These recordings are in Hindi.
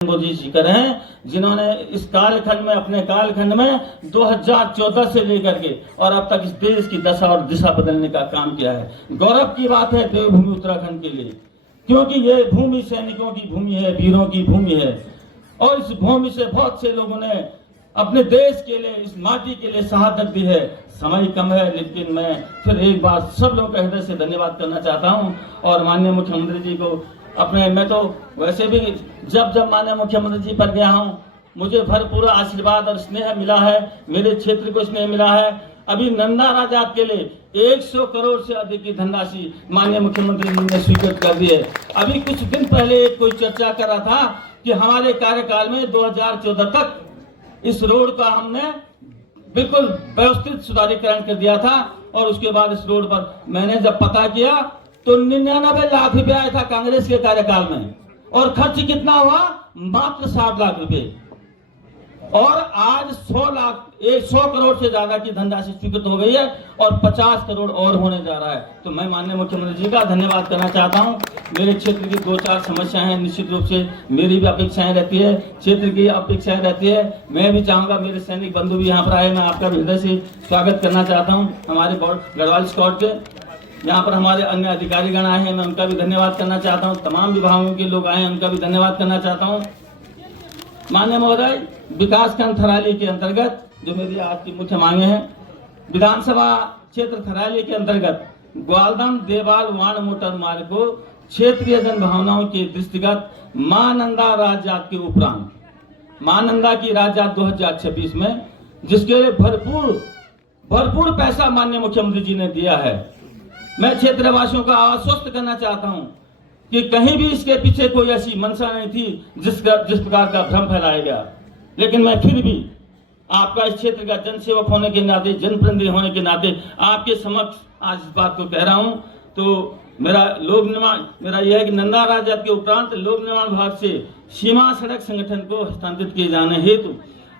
मोदी जी कर हैं, जिन्होंने इस कालखंड में, अपने कालखंड में 2014 से लेकर के और अब तक इस देश की दशा और दिशा बदलने का काम किया है। गौरव की बात है देवभूमि उत्तराखंड के लिए, क्योंकि ये भूमि सैनिकों की भूमि है, वीरों की भूमि है और इस भूमि से बहुत से लोगों ने अपने देश के लिए, इस माटी के लिए शहादत दी है। समय कम है, लेकिन मैं फिर एक बार सब लोगों का हृदय से धन्यवाद करना चाहता हूं और माननीय मुख्यमंत्री जी को मैं तो वैसे भी जब माननीय मुख्यमंत्री जी पर गया हूं, मुझे भरपूर आशीर्वाद और स्नेह मिला है, मेरे क्षेत्र को स्नेह मिला है। अभी नंदा राजात के लिए 100 करोड़ से अधिक की धनराशि माननीय मुख्यमंत्री जी ने स्वीकृत कर दी है। अभी कुछ दिन पहले कोई चर्चा कर रहा था कि हमारे कार्यकाल में 2014 तक इस रोड का हमने बिल्कुल व्यवस्थित सुधारीकरण कर दिया था और उसके बाद इस रोड पर मैंने जब पता किया तो 99 लाख रुपए आया था कांग्रेस के कार्यकाल में और खर्च कितना हुआ? मात्र 60 लाख रुपए। और आज 100 करोड़ से ज्यादा की धनराशि स्वीकृत हो गई है और 50 करोड़ और होने जा रहा है। तो मैं माननीय मुख्यमंत्री जी का धन्यवाद करना चाहता हूं। मेरे क्षेत्र की 2-4 समस्याएं हैं, निश्चित रूप से मेरी भी अपेक्षाएं रहती है, क्षेत्र की अपेक्षाएं रहती है। मैं भी चाहूंगा मेरे सैनिक बंधु भी यहाँ पर आए, मैं आपका हृदय से स्वागत करना चाहता हूँ। हमारे गढ़वाल स्क्वाड के यहाँ पर हमारे अन्य अधिकारीगण आए हैं, मैं उनका भी धन्यवाद करना चाहता हूँ। तमाम विभागों के लोग आए हैं, उनका भी धन्यवाद करना चाहता हूँ। माननीय महोदय, विकासखंड थराली के अंतर्गत जो मेरी आज की मुख्य मांगे हैं, विधानसभा क्षेत्र थराली के अंतर्गत ग्वालदम देवाल वाण मोटर मार्ग को क्षेत्रीय जन भावनाओं के दृष्टिगत मां नंदा राजजात के उपरांत मां नंदा की राजजात 2026 में, जिसके लिए भरपूर पैसा माननीय मुख्यमंत्री जी ने दिया है। मैं क्षेत्रवासियों को आश्वस्त करना चाहता हूं कि कहीं भी इसके पीछे कोई ऐसी मंशा नहीं थी जिस प्रकार का भ्रम फैलाया गया। लेकिन मैं फिर भी आपका इस क्षेत्र का जनसेवक होने के नाते, जनप्रतिनिधि होने के नाते आपके समक्ष आज इस बात को कह रहा हूं। तो मेरा यह है कि नंदा राजजात के उपरांत लोक निर्माण विभाग से सीमा सड़क संगठन को हस्तांतरित किए जाने हेतु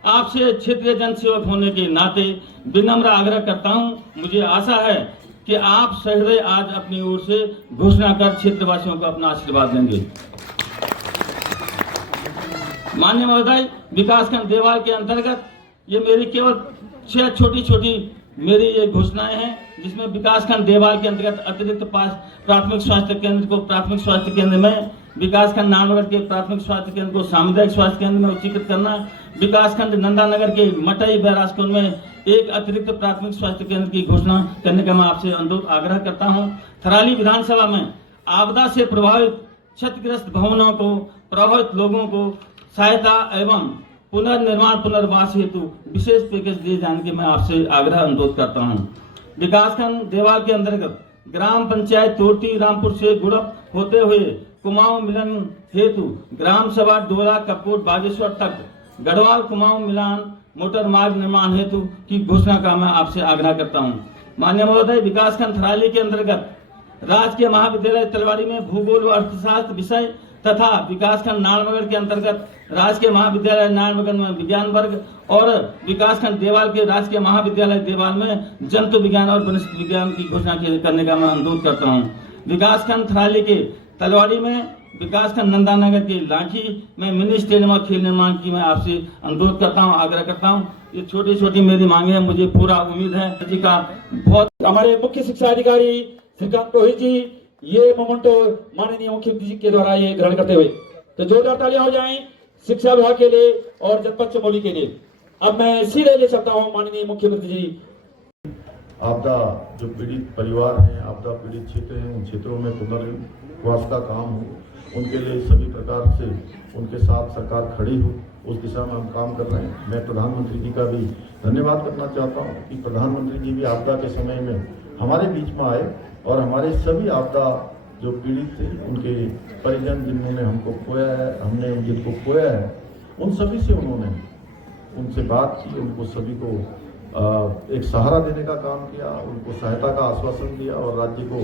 आपसे क्षेत्रीय जनसेवक होने के नाते विनम्र आग्रह करता हूं। मुझे आशा है कि आप सहृदय आज अपनी ओर से घोषणा कर क्षेत्रवासियों को अपना आशीर्वाद देंगे। माननीय महोदय, विकासखंड देवाल के अंतर्गत ये मेरी केवल 6 छोटी मेरी ये घोषणाएं हैं, जिसमें विकासखंड देवाल के अंतर्गत अतिरिक्त प्राथमिक स्वास्थ्य केंद्र को प्राथमिक स्वास्थ्य केंद्र में, विकासखंड नानगढ़ के प्राथमिक स्वास्थ्य केंद्र को सामुदायिक स्वास्थ्य केंद्र में उच्चीकृत करना, विकासखंड नंदानगर के मटई बैराजपुर में एक अतिरिक्त प्राथमिक स्वास्थ्य केंद्र की घोषणा करने का मैं आपसे अनुरोध आग्रह करता हूं। थराली विधानसभा में आपदा से प्रभावित क्षतिग्रस्त भवनों को, प्रभावित लोगों को सहायता एवं पुनर्निर्माण पुनर्वास हेतु विशेष पैकेज दिए जाने के मैं आपसे आग्रह अनुरोध करता हूं। विकासखंड देवाल के अंतर्गत ग्राम पंचायत तोरती रामपुर से गुड़प होते हुए कुमाऊं मिलन हेतु ग्राम सभा डोला कपूर बागेश्वर तक गढ़वाल कुमाऊं मिलान मोटर मार्ग निर्माण हेतु की घोषणा का मैं आपसे आग्रह करता हूं। माननीय महोदय, विकासखंड थराली के अंतर्गत राजकीय महाविद्यालय तलवाड़ी में भूगोल व अर्थशास्त्र विषय तथा विकासखंड नारायणनगर के अंतर्गत राजकीय महाविद्यालय नारायणनगर में विज्ञान वर्ग और विकासखंड देवाल के राजकीय महाविद्यालय देवाल में जंतु विज्ञान और वनस्पति विज्ञान की घोषणा करने का मैं अनुरोध करता हूँ। विकासखंड थराली के तलवाड़ी में, विकासखंड नंदानगर के लाठी में मिनी स्टेडियम और खेल निर्माण की मैं आपसे अनुरोध करता हूं, आग्रह करता हूं। ये छोटी मेरी मांगे हैं, मुझे पूरा उम्मीद है जी का बहुत। हमारे मुख्य शिक्षा अधिकारी श्रीकांत रोहित जी ये मोमेंटो माननीय मुख्यमंत्री जी के द्वारा ये ग्रहण करते हुए, तो जोरदार तालियां हो जाएं शिक्षा विभाग के लिए और जनपद चमोली के लिए। अब मैं सीधे ले सकता हूँ माननीय मुख्यमंत्री जी। आपदा जो पीड़ित परिवार हैं, आपदा पीड़ित क्षेत्र हैं, उन क्षेत्रों में पुनर्वास का काम हो, उनके लिए सभी प्रकार से उनके साथ सरकार खड़ी हो, उस दिशा में हम काम कर रहे हैं। मैं प्रधानमंत्री जी का भी धन्यवाद करना चाहता हूं कि प्रधानमंत्री जी भी आपदा के समय में हमारे बीच में आए और हमारे सभी आपदा जो पीड़ित थे, उनके परिजन जिन्होंने हमको खोया है, हमने जिनको खोया है, उन सभी से उन्होंने उनसे बात की, उनको सभी को एक सहारा देने का काम किया, उनको सहायता का आश्वासन दिया और राज्य को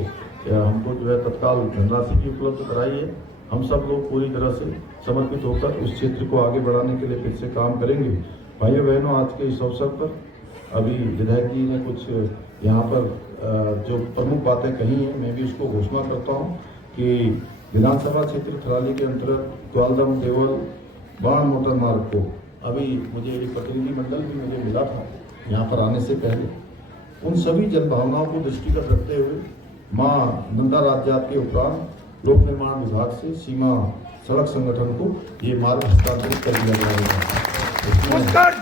हमको जो है तत्काल धनराशि भी उपलब्ध कराई है। हम सब लोग पूरी तरह से समर्पित होकर उस क्षेत्र को आगे बढ़ाने के लिए फिर से काम करेंगे। भाइयों बहनों, आज के इस अवसर पर अभी विधायक जी ने कुछ यहाँ पर जो प्रमुख बातें कही हैं, मैं भी उसको घोषणा करता हूँ कि विधानसभा क्षेत्र थराली के अंतर्गत ग्वालदम देवल बाण मोटर मार्ग को अभी मुझे एक प्रतिनिधिमंडल भी मुझे मिला था यहाँ पर आने से पहले, उन सभी जनभावनाओं को दृष्टिगत रखते हुए मां नंदा राज्यात के उपरांत लोक निर्माण विभाग से सीमा सड़क संगठन को ये मार्ग हस्तांतरित कर दिया जाएगा।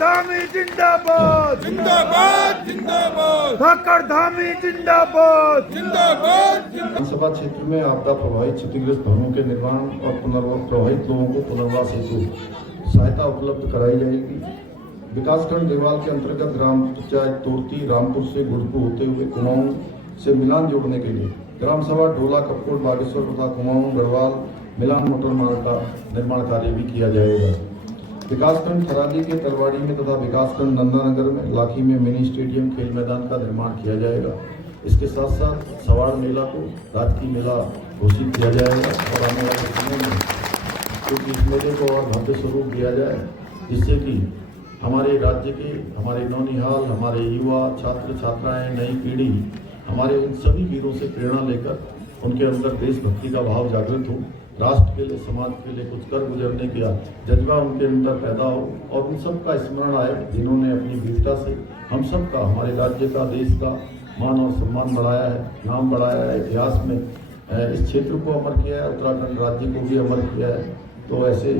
धामी जिंदाबाद जिंदाबाद जिंदाबाद, धाकड़ धामी जिंदाबाद जिंदाबाद। विधानसभा क्षेत्र में आपदा प्रभावित क्षतिग्रस्त भवनों के निर्माण और प्रभावित लोगों को पुनर्वास हेतु सहायता उपलब्ध कराई जाएगी। विकासखंड देवाल के अंतर्गत ग्राम पंचायत तोरती रामपुर से गुड़कू होते हुए कुमाऊं से मिलान जोड़ने के लिए ग्राम सभा डोला कपकोट बागेश्वर तथा कुमाऊं गढ़वाल मिलान मोटर मार्ग का निर्माण कार्य भी किया जाएगा। विकासखंड थराली के तलवाड़ी में तथा विकासखंड नंदानगर में लाखी में मिनी स्टेडियम खेल मैदान का निर्माण किया जाएगा। इसके साथ साथ सवाड़ मेला को राजकीय मेला घोषित किया जाएगा और आने वाले समय में क्योंकि इस मेले को और भव्य स्वरूप दिया जाए, जिससे कि हमारे राज्य के, हमारे नौनिहाल, हमारे युवा छात्र छात्राएं, नई पीढ़ी हमारे उन सभी वीरों से प्रेरणा लेकर उनके अंदर देशभक्ति का भाव जागृत हो, राष्ट्र के लिए, समाज के लिए कुछ कर गुजरने का जज्बा उनके अंदर पैदा हो और उन सब का स्मरण आए जिन्होंने अपनी वीरता से हम सब का, हमारे राज्य का, देश का मान और सम्मान बढ़ाया है, नाम बढ़ाया है, इतिहास में इस क्षेत्र को अमर किया है, उत्तराखंड राज्य को भी अमर किया है। तो ऐसे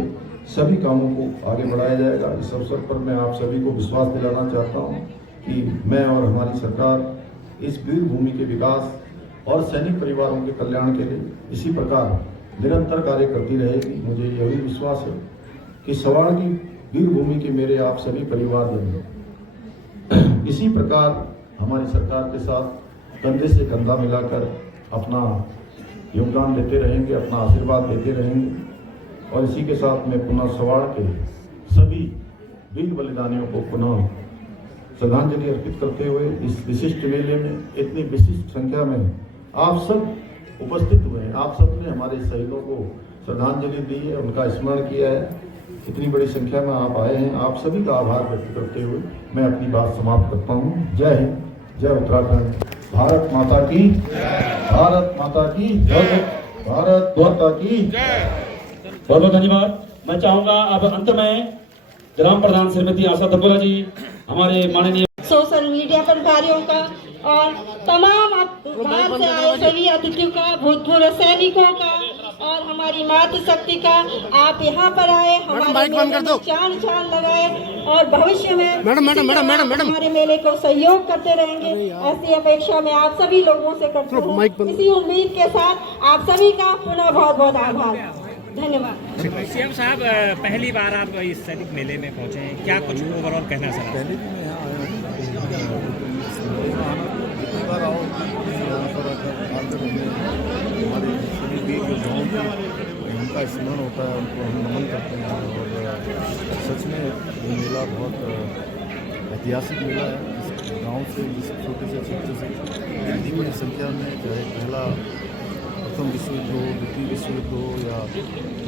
सभी कामों को आगे बढ़ाया जाएगा। इस अवसर पर मैं आप सभी को विश्वास दिलाना चाहता हूँ कि मैं और हमारी सरकार इस वीर भूमि के विकास और सैनिक परिवारों के कल्याण के लिए इसी प्रकार निरंतर कार्य करती रहेगी। मुझे यही विश्वास है कि सवाड़ की वीर भूमि के मेरे आप सभी परिवारजन इसी प्रकार हमारी सरकार के साथ कंधे से कंधा मिलाकर अपना योगदान देते रहेंगे, अपना आशीर्वाद देते रहेंगे। और इसी के साथ मैं पुनः सवाड़ के सभी वीर बलिदानियों को पुनः श्रद्धांजलि अर्पित करते हुए इस विशिष्ट मेले में इतनी विशिष्ट संख्या में आप सब उपस्थित हुए हैं, आप सब ने हमारे शहीदों को श्रद्धांजलि दी है, उनका स्मरण किया है। इतनी बड़ी संख्या में आप आए हैं, आप सभी का आभार व्यक्त करते हुए मैं अपनी बात समाप्त करता हूँ। जय हिंद, जय उत्तराखंड, भारत माता की, भारत माता की जय, भारत माता की जय। बहुत बहुत धन्यवाद। मैं चाहूंगा अब अंत में ग्राम प्रधान श्रीमती आशा तपोला जी, हमारे माननीय सोशल मीडिया प्रभारियों का और तमाम बाहर से आए सभी अतिथियों का, भूतपूर्व सैनिकों का और हमारी मातृशक्ति का, आप यहाँ पर आए, हमारे मेले में चांद लगाए और भविष्य में हमारे मेले को सहयोग करते रहेंगे, ऐसी अपेक्षा मैं आप सभी लोगों से करती हूँ। इसी उम्मीद के साथ आप सभी का पुनः बहुत बहुत आभार, धन्यवाद। सीएम साहब, पहली बार आप इस सैनिक मेले में पहुंचे हैं, क्या कुछ ओवरऑल कहना चाह रहे हैं? पहले भी मैं यहाँ आया हूँ, जितनी बार आओ यहाँ पर आकर हमारे सभी वीर योद्धाओं की उनका स्मरण होता है, उनको हम नमन करते हैं। और सच में ये मेला बहुत ऐतिहासिक मेला है। इस गाँव से, जिस छोटे से क्षेत्र से इतनी बड़ी संख्या में, चाहे पहला प्रथम विश्व युद्ध हो, द्वितीय विश्व युद्ध हो या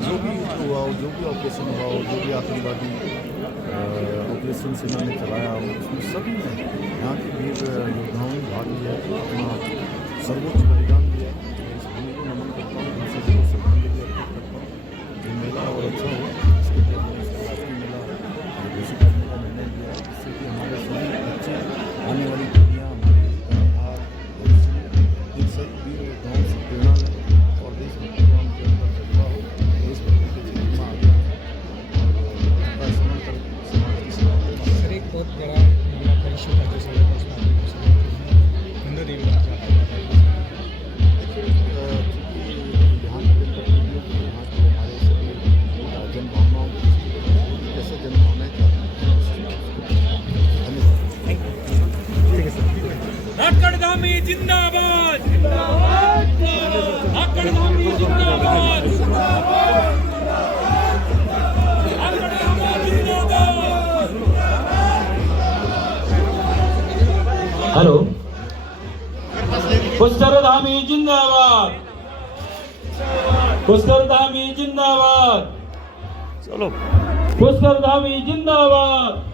जो भी युद्ध हुआ हो, जो भी ऑपरेशन हुआ हो, जो भी आतंकवादी ऑपरेशन सेना ने चलाया हो, उसमें सभी ने यहाँ के वीर योद्धाओं ने भाग लिया, अपना सर्वोच्च बलिदान दिया। इस भूमि को नमन करता हूँ, इन सभी को श्रद्धांजलि अर्पित करता हूँ। ये मेला और अच्छा हो, इसके तहत राष्ट्रीय मेला घोषित करने का निर्णय लिया, जिससे कि हमारे सभी बच्चे, आने वाली पीढ़ियाँ, हमारे कर्णधार इन सब वीर योद्धाओं से प्रेरणा लें और देशभक्ति का उनके अंदर जज्बा हो, देशभक्ति के क्षेत्र में आगे आए और उनका स्मरण कर समाज की सेवा करें। सर, एक बहुत बड़ा महिला परिषद है जो सिलेबस में हिंदू देवी यहाँ के यहाँ के हमारे सभी जनभावनाओं कैसे जनभावनाएं चाहते हैं। धन्यवाद। ठीक है सर। धाकड़धामी जिंदाबाद, धाकड़धामी जिंदाबाद, हेलो, पुष्करधामी जिंदाबाद, पुष्करधामी जिंदाबाद, चलो पुष्करधामी जिंदाबाद।